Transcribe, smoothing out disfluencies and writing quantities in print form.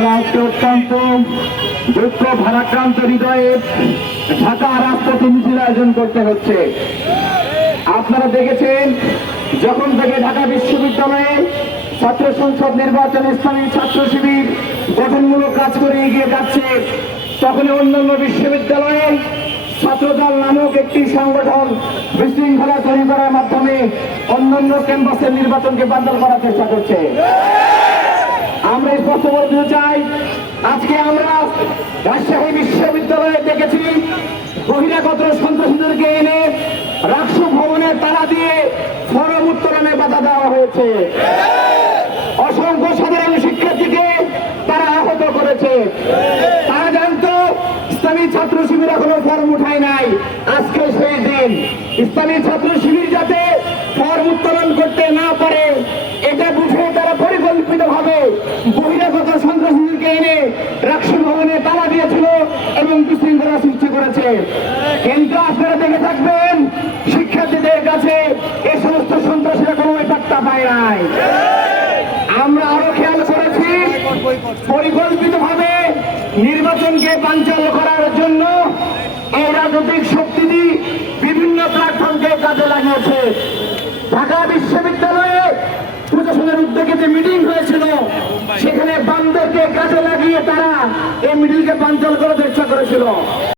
আমরা আজকে অত্যন্ত দুঃখ ভারাক্রান্ত হৃদয়ে ঢাকা রাজপথে মিছিল আয়োজন করতে হচ্ছে। আপনারা দেখেছেন, যখন থেকে ঢাকা বিশ্ববিদ্যালয়ে ছাত্র সংসদ নির্বাচন ইসলামী ছাত্র শিবির গঠনমূলক কাজ করে এগিয়ে যাচ্ছে, তখন অন্যান্য বিশ্ববিদ্যালয়ে ছাত্রদল নামক একটি সংগঠন বিশৃঙ্খলা তৈরি করার মাধ্যমে অন্যান্য ক্যাম্পাসের নির্বাচনকে বাতিল করার চেষ্টা করছে। আমরা স্পষ্ট বলতে চাই, আজকে আমরা রাজশাহী বিশ্ববিদ্যালয়ে দেখেছি বহিরাগত সন্ত্রাসীদেরকে এনে রাষ্ট্র ভবনের তালা দিয়ে ফরম উত্তোলনে বাধা দেওয়া হয়েছে। অসংখ্য সাধারণ শিক্ষার্থীকে তারা আহত করেছে। তারা জানতো ইসলামী ছাত্র শিবির এখনো ফর্ম উঠায় নাই, আজকে সেই দিন। ইসলামী ছাত্র শিবির যাতে ফর্ম উত্তোলন করতে না পারে এটা বুঝে তারা পরিকল্পিতভাবে বহিরাগত সন্ত্রাসীদেরকে এনে রাষ্ট্র ভবনে তালা দিয়েছিল এবং বিশৃঙ্খলা সৃষ্টি করেছে। কিন্তু আপনারা দেখে থাকবেন, শিক্ষার্থীদের কাছে এই সমস্ত সন্ত্রাসীরা কোনো পাত্তা পায় নাই। আমরা আরো খেয়াল করেছি, পরিকল্পিতভাবে নির্বাচনকে বানচাল করার জন্য এই রাজনৈতিক শক্তিটি বিভিন্ন প্ল্যাটফর্মকে কাজে লাগিয়েছে। ঢাকা বিশ্ববিদ্যালয়ে প্রশাসনের উদ্যোগে যে মিটিং হয়েছিল, সেখানে বামদেরকে কাজে লাগিয়ে তারা এই মিটিংকে বানচাল করার চেষ্টা করেছিল।